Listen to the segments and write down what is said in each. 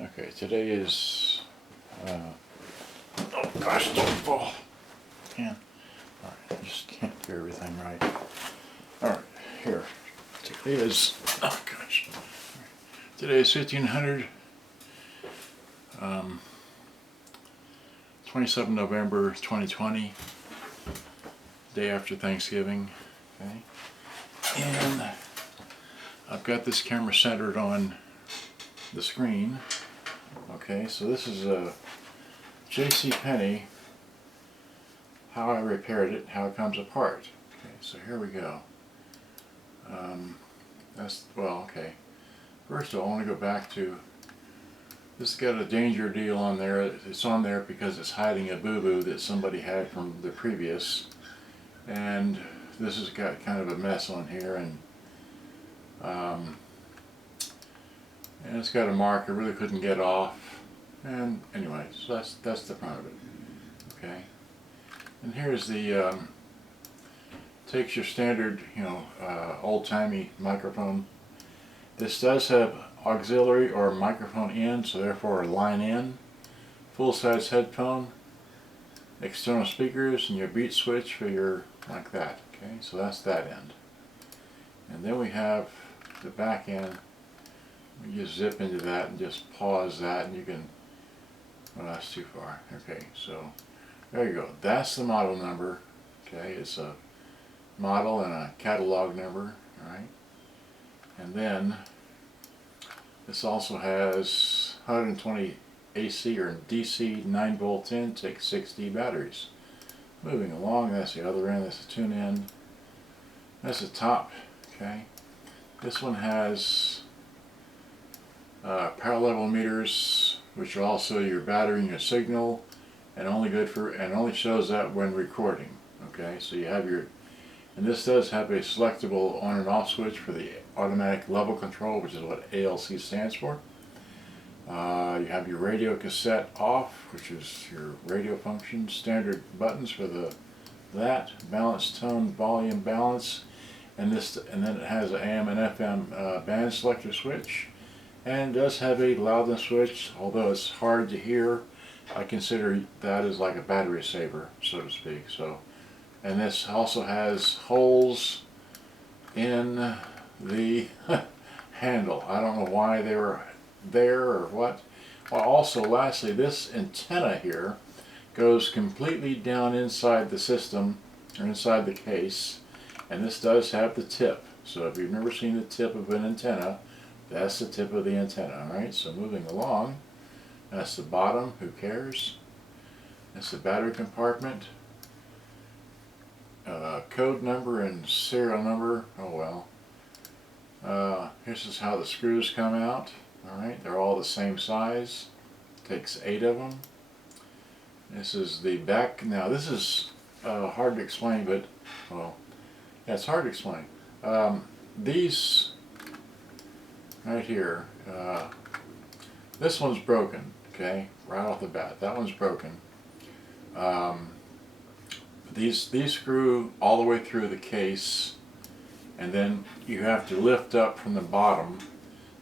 Okay, today is, oh gosh, don't fall. Alright, I just can't do everything right. Alright, here. Today is, oh gosh. Today is 1500, 27 November 2020, day after Thanksgiving. Okay, and I've got this camera centered on the screen. Okay, so this is a JCPenney, how I repaired it, how it comes apart. Okay, so here we go. Okay. First of all, I want to go back to, this has got a danger deal on there. It's on there because it's hiding a boo-boo that somebody had from the previous. And this has got kind of a mess on here, and it's got a mark I really couldn't get off. And anyway, so that's the front of it. Okay, and here's the takes your standard, old-timey microphone. This does have auxiliary or microphone in, so therefore a line in, full-size headphone, external speakers, and your beat switch for your, like that. Okay, so that's that end. And then we have the back end. We just zip into that and just pause that, and you can, well, that's too far. Okay, so there you go. That's the model number. Okay, it's a model and a catalog number. All right, and then this also has 120 AC or DC 9-volt in, takes 6D batteries. Moving along, that's the other end. That's the tune end. That's the top. Okay, this one has power level meters, which are also your battery and your signal, and only shows that when recording. Okay, so you have your, and this does have a selectable on and off switch for the automatic level control, which is what ALC stands for. You have your radio cassette off, which is your radio function, standard buttons for that balance, tone, volume, balance, and then it has an AM and FM band selector switch, and does have a loudness switch. Although it's hard to hear, I consider that as like a battery saver, so to speak. So, and this also has holes in the handle. I don't know why they were there or what. Well, also lastly, this antenna here goes completely down inside the system, or inside the case, and this does have the tip. So if you've never seen the tip of an antenna, that's the tip of the antenna. Alright, so moving along, that's the bottom, who cares? That's the battery compartment. Code number and serial number, oh well. This is how the screws come out. Alright, they're all the same size. Takes 8 of them. This is the back. Now this is hard to explain, but, well, yeah, it's hard to explain. These right here, this one's broken, okay, right off the bat. That one's broken. These screw all the way through the case, and then you have to lift up from the bottom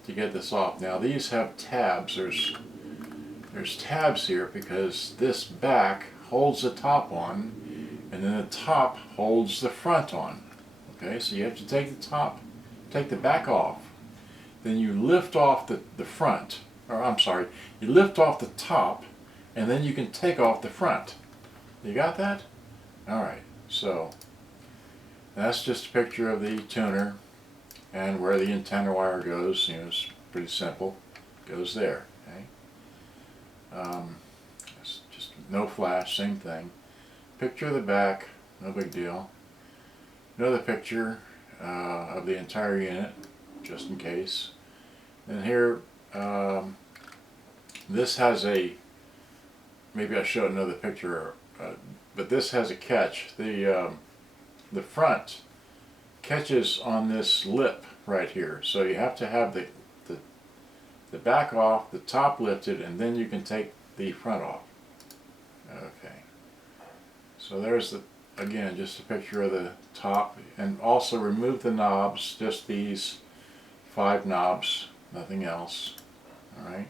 to get this off. Now these have tabs. There's tabs here because this back holds the top on, and then the top holds the front on. Okay, so you have to take the back off, then you lift off the front, or I'm sorry, you lift off the top, and then you can take off the front. You got that? Alright, so that's just a picture of the tuner and where the antenna wire goes. It's pretty simple. It goes there. Okay. It's just no flash, same thing. Picture of the back, no big deal. Another picture of the entire unit, just in case. And here, this has a, maybe I showed another picture, but this has a catch. The front catches on this lip right here, so you have to have the back off, the top lifted, and then you can take the front off. Okay, so there's again just a picture of the top, and also remove the knobs, just these 5 knobs, nothing else. Alright,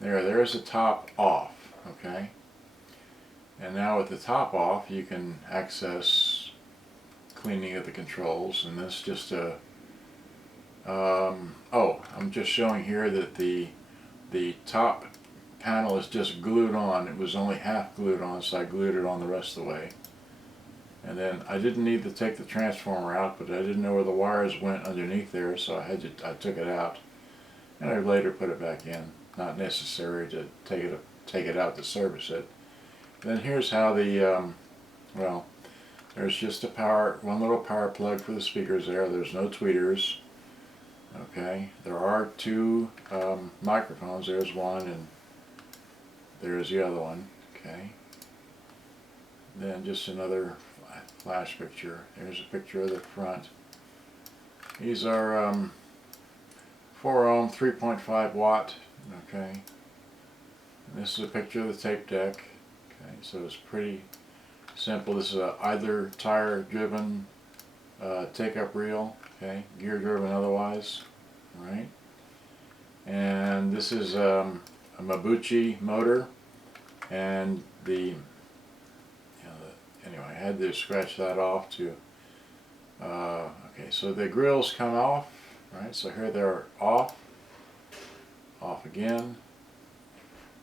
There's the top off, okay? And now with the top off, you can access cleaning of the controls, and this just oh, I'm just showing here that the top panel is just glued on. It was only half glued on, so I glued it on the rest of the way. And then I didn't need to take the transformer out, but I didn't know where the wires went underneath there, so I took it out, and I later put it back in. Not necessary to take it out to service it. And then here's how the well, there's just one little power plug for the speakers there. There's no tweeters. Okay, there are two microphones. There's one and there's the other one. Okay, then just another flash picture. Here's a picture of the front. These are 4 ohm, 3.5 watt. Okay, and this is a picture of the tape deck. Okay, so it's pretty simple. This is a either tire driven take-up reel. Okay, gear driven otherwise. All right, and this is a Mabuchi motor, and anyway, I had to scratch that off to okay, so the grills come off. Right, so here they're off again,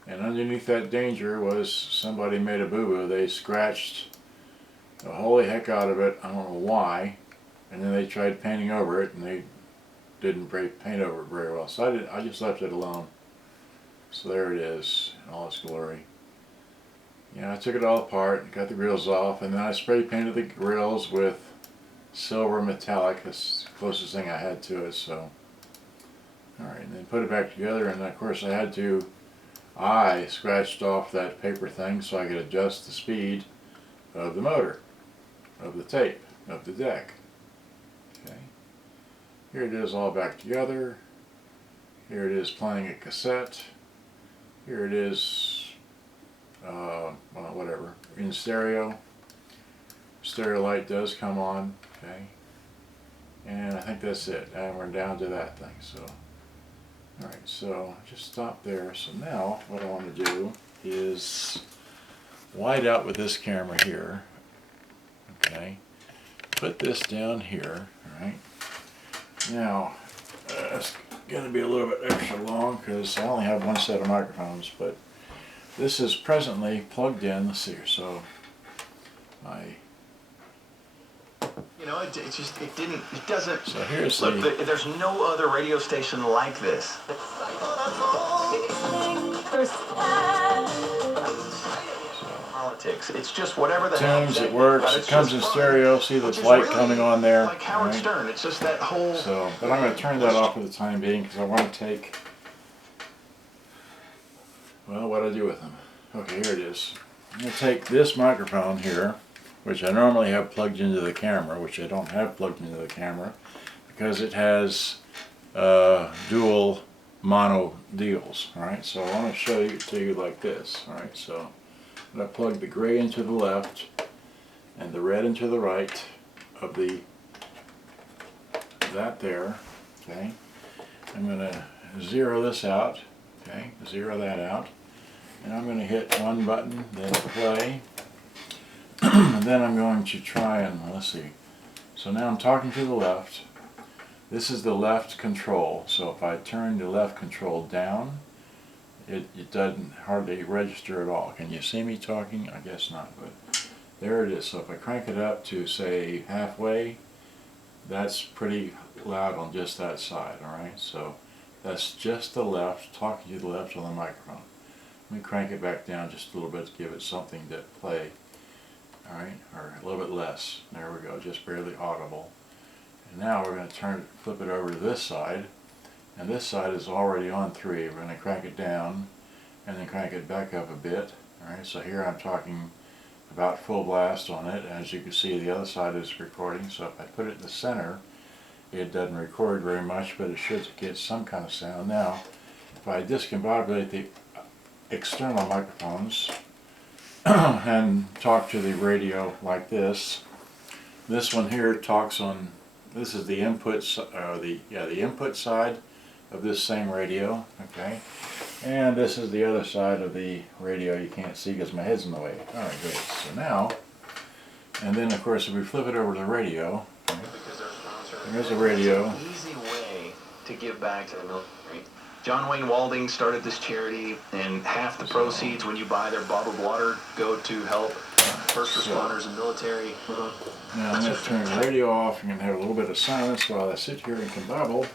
and underneath that danger was somebody made a boo-boo. They scratched the holy heck out of it. I don't know why, and then they tried painting over it, and they didn't paint over it very well. So I just left it alone. So there it is in all its glory. Yeah, I took it all apart, got the grills off, and then I spray painted the grills with silver metallic. That's the closest thing I had to it. So, all right, and then put it back together. And of course, I scratched off that paper thing so I could adjust the speed of the motor, of the tape, of the deck. Okay, here it is all back together. Here it is playing a cassette. Here it is, well, whatever, in stereo. Stereo light does come on, okay, and I think that's it. And we're down to that thing. So, all right, so just stop there. So now what I want to do is wide out with this camera here. Okay, put this down here. All right. Now it's going to be a little bit extra long because I only have one set of microphones, but this is presently plugged in. Let's see here. So you know, it doesn't. So here's look, there's no other radio station like this. Politics. It's just whatever the tunes, it works. It comes in stereo. See the light really coming on there. Like Howard Stern. It's just that whole. So, but I'm going to turn that off for the time being because I want to take. Well, what do I do with them? Okay, here it is. I'm going to take this microphone here, which I normally have plugged into the camera, which I don't have plugged into the camera because it has dual mono deals. All right, so I want to show you to you like this. All right, so I'm going to plug the gray into the left and the red into the right of that there. Okay, I'm going to zero this out. Okay, zero that out, and I'm going to hit one button, then play. And then I'm going to try and, let's see, so now I'm talking to the left. This is the left control, so if I turn the left control down, it doesn't hardly register at all. Can you see me talking? I guess not, but there it is. So if I crank it up to, say, halfway, that's pretty loud on just that side, alright? So that's just the left, talking to the left on the microphone. Let me crank it back down just a little bit to give it something to play. Alright, or a little bit less. There we go, just barely audible. And now we're going to flip it over to this side, and this side is already on 3. We're going to crank it down and then crank it back up a bit. Alright, so here I'm talking about full blast on it. As you can see, the other side is recording, so if I put it in the center, it doesn't record very much, but it should get some kind of sound. Now, if I discombobulate the external microphones and talk to the radio like this. This one here talks on. This is the input, the input side of this same radio. Okay, And this is the other side of the radio you can't see because my head's in the way. Alright, great. So now, and then of course if we flip it over to the radio, there's a radio. Easy way to give back to the military. John Wayne Walding started this charity, and half the proceeds when you buy their bottled water go to help first responders and military. Now I'm going to turn the radio off. I'm going to have a little bit of silence while I sit here and combobulate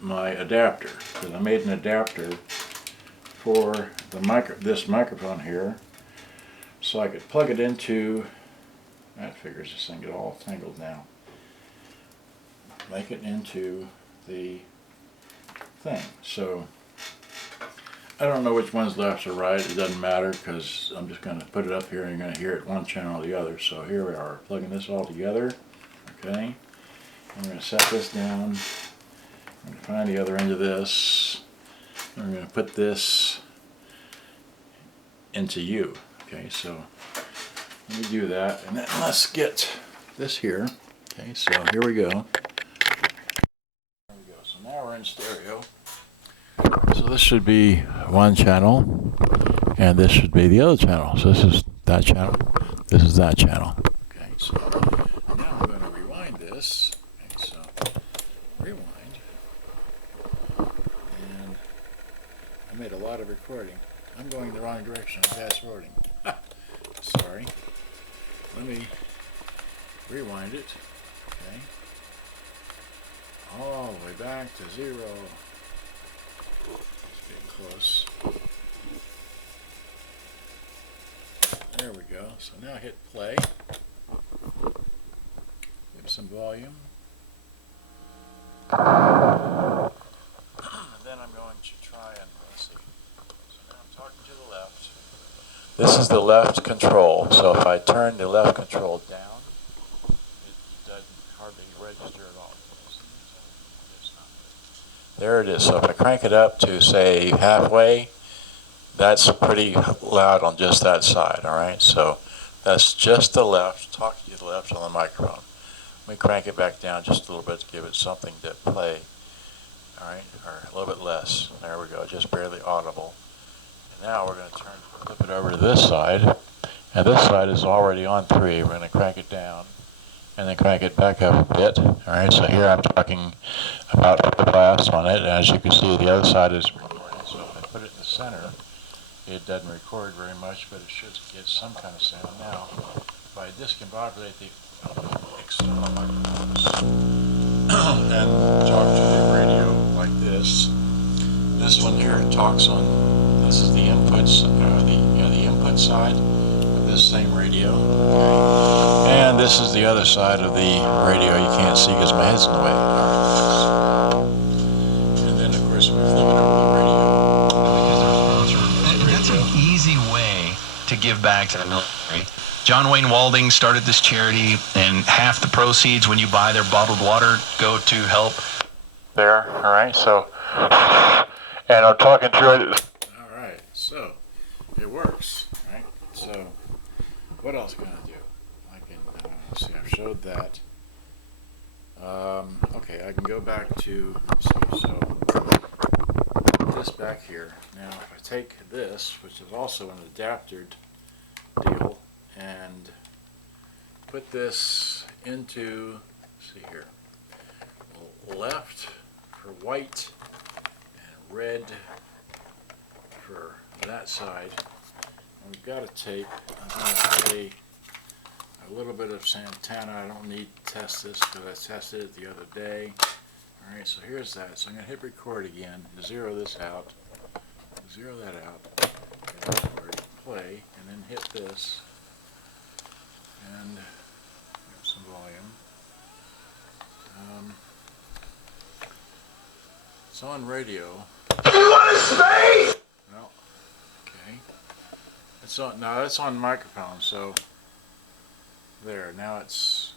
my adapter. Because I made an adapter for this microphone here, so I could plug it into. That figures this thing get all tangled now. Make it into the thing. So I don't know which one's left or right. It doesn't matter because I'm just going to put it up here and you're going to hear it one channel or the other. So here we are, plugging this all together. Okay. I'm going to set this down. I'm going to find the other end of this. I'm going to put this into U. Okay, so let me do that, and then let's get this here. Okay, so here we go. There we go. So now we're in stereo. So this should be one channel, and this should be the other channel. So this is that channel. This is that channel. Okay, so now I'm going to rewind this. Okay, so rewind, and I made a lot of recording. I'm going the wrong direction. I'm fast forwarding. Sorry. Let me rewind it. Okay. All the way back to 0. It's getting close. There we go. So now hit play. Give some volume. And then I'm going to try and, let's see. So now I'm talking to the left. This is the left control. So if I turn the left control down, it doesn't hardly register at all. There it is. So if I crank it up to, say, halfway, that's pretty loud on just that side, all right? So that's just the left, talking to the left on the microphone. Let me crank it back down just a little bit to give it something to play, all right? Or a little bit less. There we go, just barely audible. And now we're going to flip it over to this side. And this side is already on 3. We're going to crank it down and then crank it back up a bit. All right, so here I'm talking about upper blast on it. And as you can see, the other side is recording. So if I put it in the center, it doesn't record very much, but it should get some kind of sound. Now, if I discombobulate the external microphones and talk to the radio like this, this one here talks on, this is the inputs, the input side of this same radio. Okay. And this is the other side of the radio you can't see because my head's in the way. Right. And then of course we flip it over to the radio. That's an easy way to give back to the military. John Wayne Walding started this charity, and half the proceeds when you buy their bottled water go to help. There, all right, so, and I'm talking through it. All right, so it works, right? So what else can I do? I can, let's see, I've showed that. Okay, I can go back to, let's see, so put this back here. Now, if I take this, which is also an adapter deal, and put this into, let's see here, left for white and red for that side. And we've got a tape. I'm going to play a little bit of Santana. I don't need to test this because I tested it the other day. Alright, so here's that. So I'm going to hit record again, zero this out, zero that out, record, play, and then hit this, and give some volume. It's on radio. You want to space? Well, okay. It's on, no, it's on microphone, so there, now it's,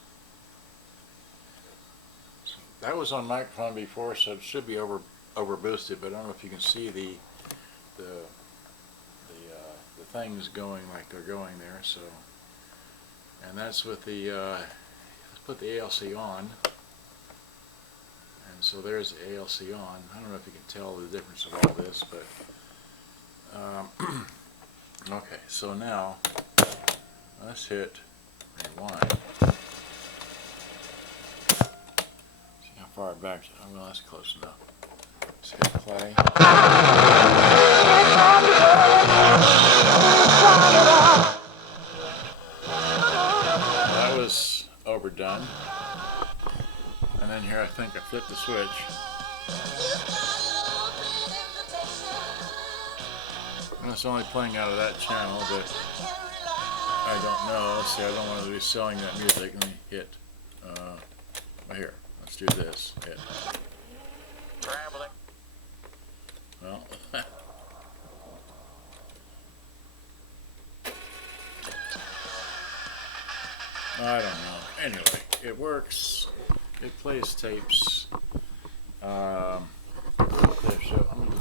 so that was on microphone before, so it should be over boosted, but I don't know if you can see the things going like they're going there, so, and that's with the, let's put the ALC on, And so there's the ALC on. I don't know if you can tell the difference of all this, but okay, so now let's hit rewind. See how far back, oh well, that's close enough. Let's hit play. That was overdone. And then here I think I flipped the switch. And it's only playing out of that channel, but I don't know. Let's see, I don't want to be selling that music. Let me hit, right here. Let's do this. Hit. Traveling. Well, I don't know. Anyway, it works. It plays tapes. I'm gonna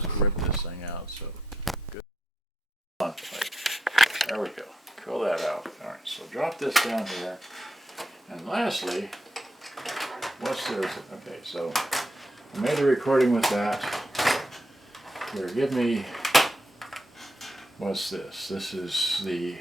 just rip this thing out. So good. There we go. Pull that out. All right. So drop this down here. And lastly, what's this? Okay. So I made a recording with that. Here, give me. What's this? This is the